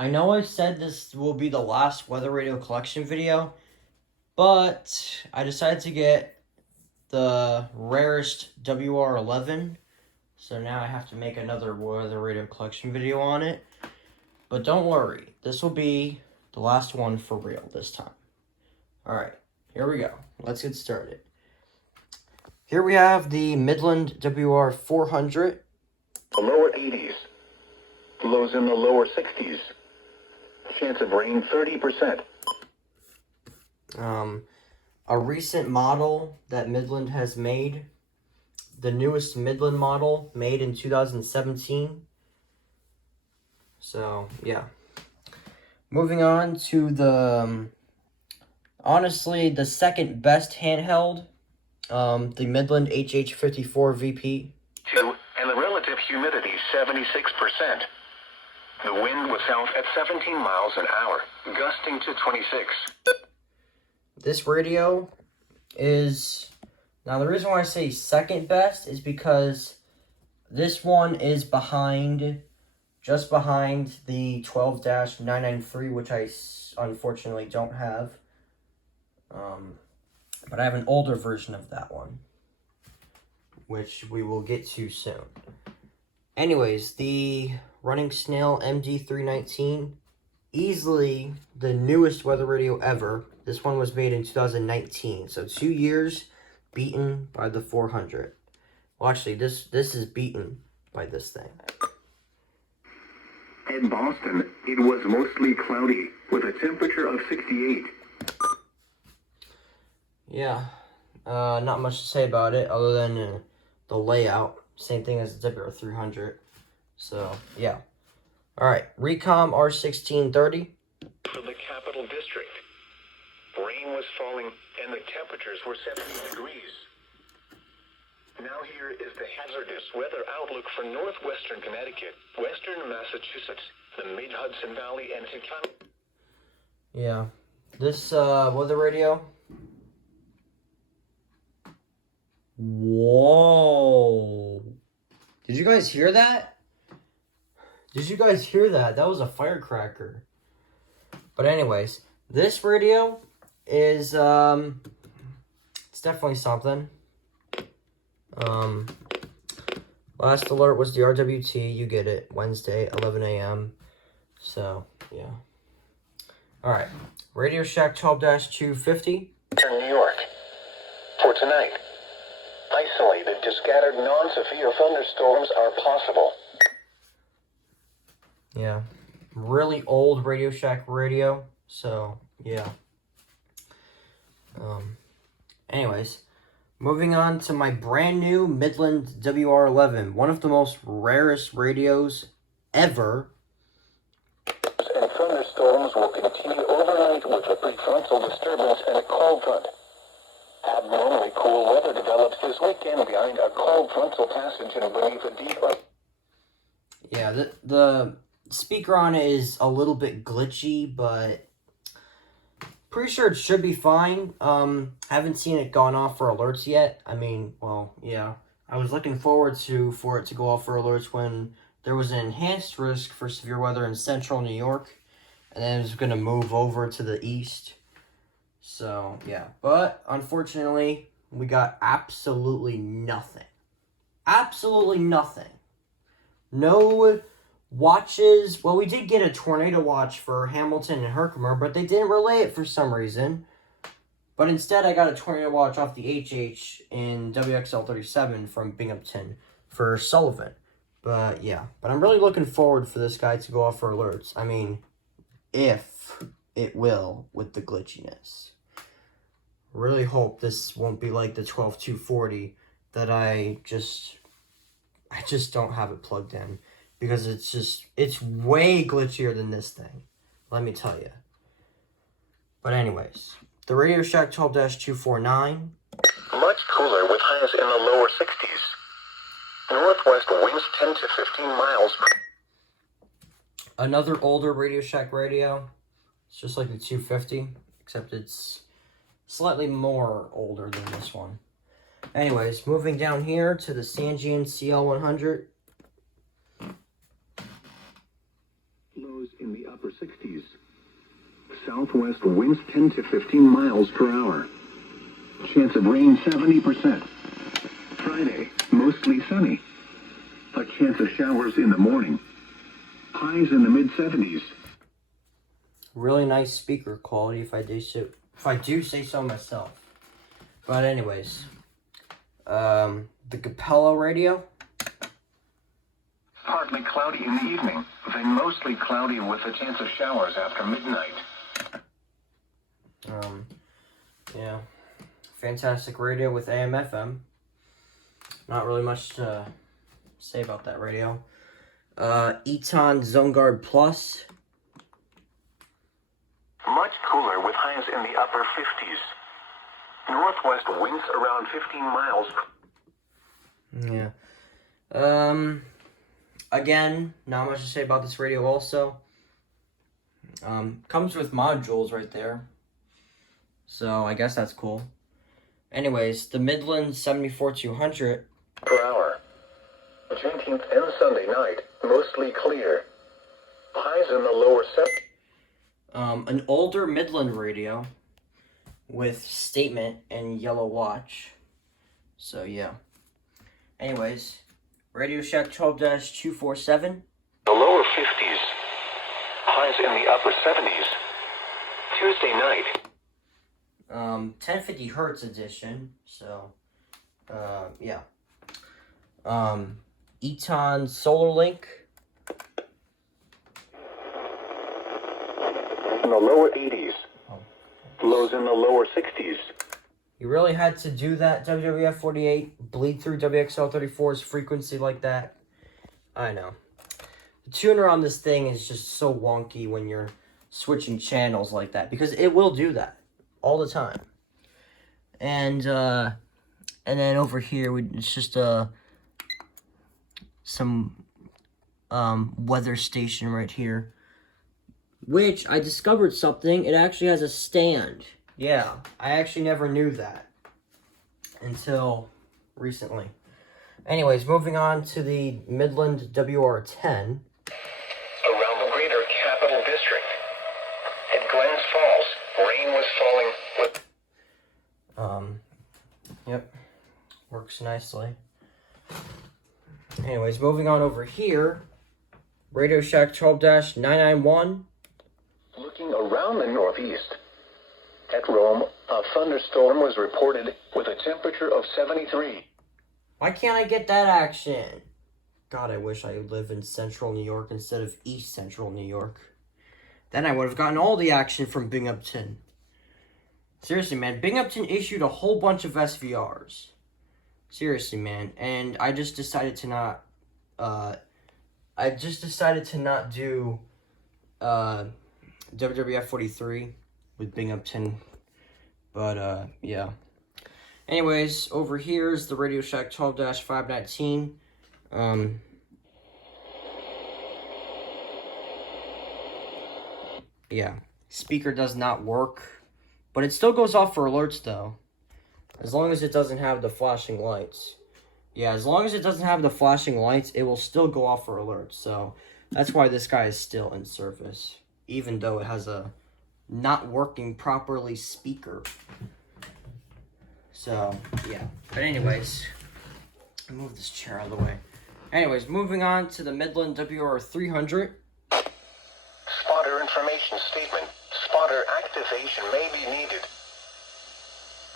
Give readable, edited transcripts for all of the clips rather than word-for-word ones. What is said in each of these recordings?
I know I said this will be the last weather radio collection video, but I decided to get the rarest WR11, so now I have to make another weather radio collection video on it. But don't worry, this will be the last one for real this time. Alright, here we go. Let's get started. Here we have the Midland WR400. The lower 80s. Lows in the lower 60s. Chance of rain 30%. A recent model that Midland has made. The newest Midland model made in 2017. So, yeah. Moving on to the, honestly, the second best handheld. The Midland HH54 VP. And the relative humidity 76%. The wind was south at 17 miles an hour, gusting to 26. This radio is, now the reason why I say second best is because this one is behind, just behind the 12-993, which I unfortunately don't have. But I have an older version of that one, which we will get to soon. Anyways, the Running Snail MD319, easily the newest weather radio ever. This one was made in 2019, so 2 years beaten by the 400. Well, actually, this is beaten by this thing. In Boston, it was mostly cloudy, with a temperature of 68. Yeah, not much to say about it other than the layout. Same thing as the WR300. So, yeah. Alright, Recom R1630. For the Capital District, rain was falling and the temperatures were 70 degrees. Now here is the hazardous weather outlook for northwestern Connecticut, western Massachusetts, the mid-Hudson Valley, and Taconic. Yeah, this weather radio. Whoa. Did you guys hear that? Did you guys hear that? That was a firecracker. But anyways, this radio is, it's definitely something. Last alert was the RWT. You get it. Wednesday, 11 a.m. So, yeah. Alright. Radio Shack 12-250. New York. For tonight, isolated to scattered non-severe thunderstorms are possible. Yeah. Really old Radio Shack radio. So, yeah. Anyways. Moving on to my brand new Midland WR11. One of the most rarest radios ever. And thunderstorms will continue overnight with a prefrontal disturbance and a cold front. Abnormally cool weather develops this weekend behind a cold frontal passage and beneath a deep... Yeah, the speaker on it is a little bit glitchy, but pretty sure it should be fine. Haven't seen it gone off for alerts yet. I mean, well, yeah. I was looking forward for it to go off for alerts when there was an enhanced risk for severe weather in central New York, and then it was going to move over to the east. So, yeah. But, unfortunately, we got absolutely nothing. Absolutely nothing. No watches. Well, we did get a tornado watch for Hamilton and Herkimer, but they didn't relay it for some reason. But instead, I got a tornado watch off the HH in WXL37 from Binghamton for Sullivan. But, yeah. But I'm really looking forward for this guy to go off for alerts. I mean, if it will with the glitchiness. Really hope this won't be like the 12240 that I just don't have it plugged in. Because it's way glitchier than this thing. Let me tell you. But anyways, the Radio Shack 12-249. Much cooler with highs in the lower 60s. Northwest winds 10 to 15 miles. Another older Radio Shack radio. It's just like the 250, except it's slightly more older than this one. Anyways, moving down here to the Sangean CL100. lows in the upper 60s. Southwest winds 10 to 15 miles per hour. Chance of rain 70%. Friday, mostly sunny. A chance of showers in the morning. Highs in the mid-70s. Really nice speaker quality, if I do say so myself. But anyways, the Capella radio. Partly cloudy in the evening, then mostly cloudy with a chance of showers after midnight. Yeah, fantastic radio with AM/FM. Not really much to say about that radio. Eton ZoneGuard Plus. Much cooler with highs in the upper 50s. Northwest winds around 15 miles. Yeah. Again, not much to say about this radio also. Comes with modules right there. So I guess that's cool. Anyways, the Midland 74-200 Per hour. 19th and Sunday night, mostly clear. Highs in the lower 70s. an older Midland radio with statement and yellow watch. So yeah. Anyways, Radio Shack 12-247. The lower 50s. Highs in the upper 70s. Tuesday night. 1050 hertz edition. So, yeah. Eton SolarLink. In the lower 80s. Lows in the lower 60s. You really had to do that, WWF 48, bleed through WXL 34's frequency like that. I know. The tuner on this thing is just so wonky when you're switching channels like that, because it will do that all the time. And then over here, it's just some weather station right here, which I discovered something. It actually has a stand. Yeah, I actually never knew that until recently. Anyways, moving on to the Midland WR10. Around the greater Capital District. At Glens Falls, rain was falling with... Yep, works nicely. Anyways, moving on over here, Radio Shack 12-991. Looking around the northeast. At Rome, a thunderstorm was reported with a temperature of 73. Why can't I get that action? God, I wish I lived in central New York instead of east central New York. Then I would have gotten all the action from Binghamton. Seriously, man, Binghamton issued a whole bunch of SVRs. Seriously, man, and I just decided to not, do, WWF 43 with Binghamton, but, yeah. Anyways, over here is the Radio Shack 12-519, yeah, speaker does not work, but it still goes off for alerts, though, as long as it doesn't have the flashing lights. Yeah, as long as it doesn't have the flashing lights, it will still go off for alerts, so that's why this guy is still in service, even though it has a not working properly speaker. So, yeah. But anyways, move this chair out of the way. Anyways, moving on to the Midland WR300. Spotter information statement. Spotter activation may be needed.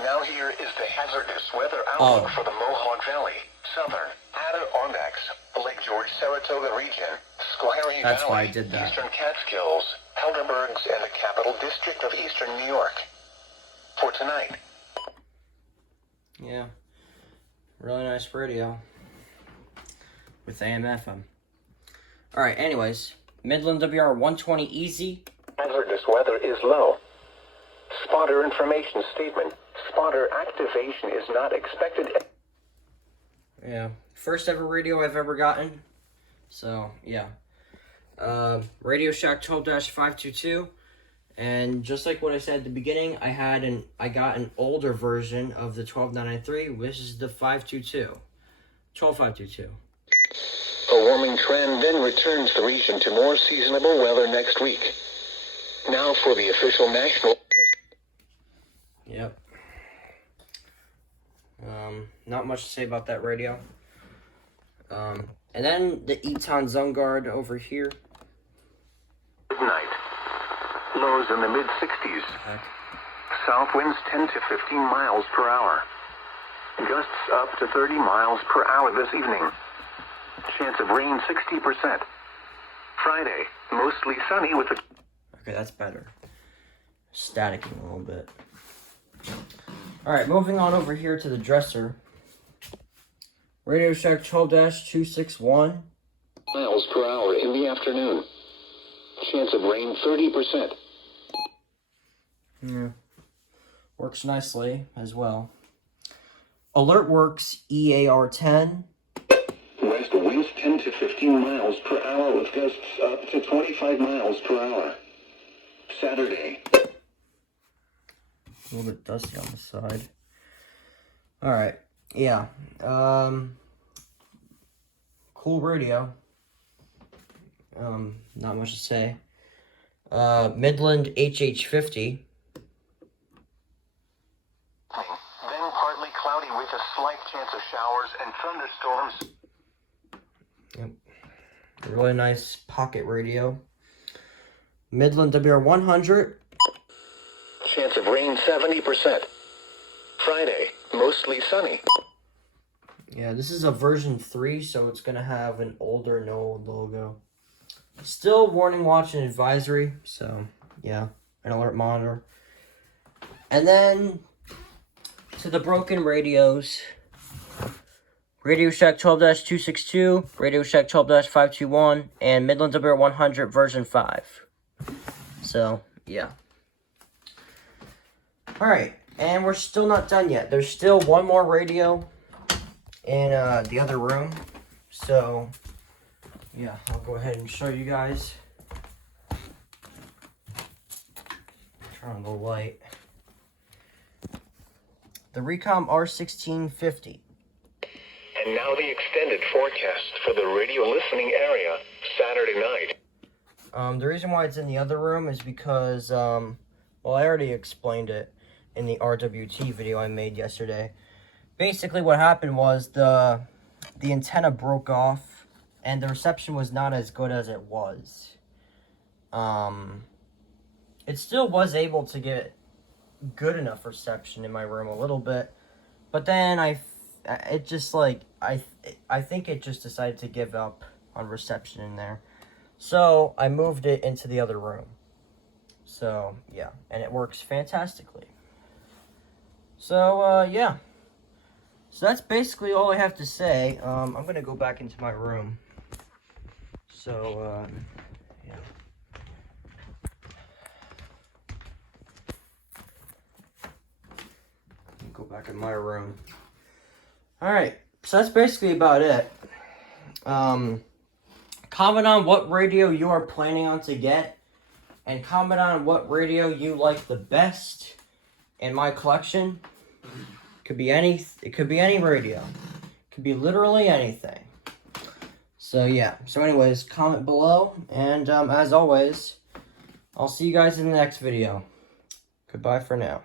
Now here is the hazardous weather outlook for the Mohawk Valley, Southern, Adirondacks, Lake George, Saratoga region, Squire That's Valley, why I did that. Eastern Catskills, Helderbergs, and the Capital District of Eastern New York. For tonight. Yeah. Really nice radio. With AM/FM. Alright, anyways. Midland WR120 Easy. Hazardous weather is low. Spotter information statement. Spotter activation is not expected. Yeah. First ever radio I've ever gotten. So, yeah. Radio Shack 12-522. And just like what I said at the beginning, I got an older version of the 12993, which is the 522. 12522. A warming trend then returns the region to more seasonable weather next week. Now for the official national... Yep. Not much to say about that radio. And then the Eton Zungard over here. Night. Lows in the mid-60s. South winds 10 to 15 miles per hour. Gusts up to 30 miles per hour this evening. Chance of rain 60%. Friday, mostly sunny with a... Okay, that's better. Staticking a little bit. Alright, moving on over here to the dresser. Radio Shack 12-261. Miles per hour in the afternoon. Chance of rain 30%. Yeah. Works nicely as well. AlertWorks EAR10. West winds 10 to 15 miles per hour with gusts up to 25 miles per hour. Saturday. A little bit dusty on the side. Alright. Yeah. Cool radio. Not much to say. Midland HH50. Then partly cloudy with a slight chance of showers and thunderstorms. Yep. Really nice pocket radio. Midland WR100. Chance of rain 70%. Friday, mostly sunny. Yeah, this is a version 3, so it's going to have an older NOAA logo. Still warning, watch, and advisory. So, yeah, an alert monitor. And then, to the broken radios. Radio Shack 12-262, Radio Shack 12-521, and Midland WR100 version 5. So, yeah. Alright, and we're still not done yet. There's still one more radio in the other room. So, yeah, I'll go ahead and show you guys. Turn on the light. The Recom R1650. And now the extended forecast for the radio listening area, Saturday night. The reason why it's in the other room is because, well, I already explained it in the RWT video I made yesterday. Basically, what happened was the antenna broke off, and the reception was not as good as it was. It still was able to get good enough reception in my room a little bit, but then I think it just decided to give up on reception in there. So I moved it into the other room. So yeah, and it works fantastically. So yeah. So that's basically all I have to say. I'm gonna go back into my room. So yeah. Go back in my room. Alright, so that's basically about it. Comment on what radio you are planning on to get, and comment on what radio you like the best in my collection. It could be any radio. It could be literally anything. So yeah, so anyways, comment below, and as always, I'll see you guys in the next video. Goodbye for now.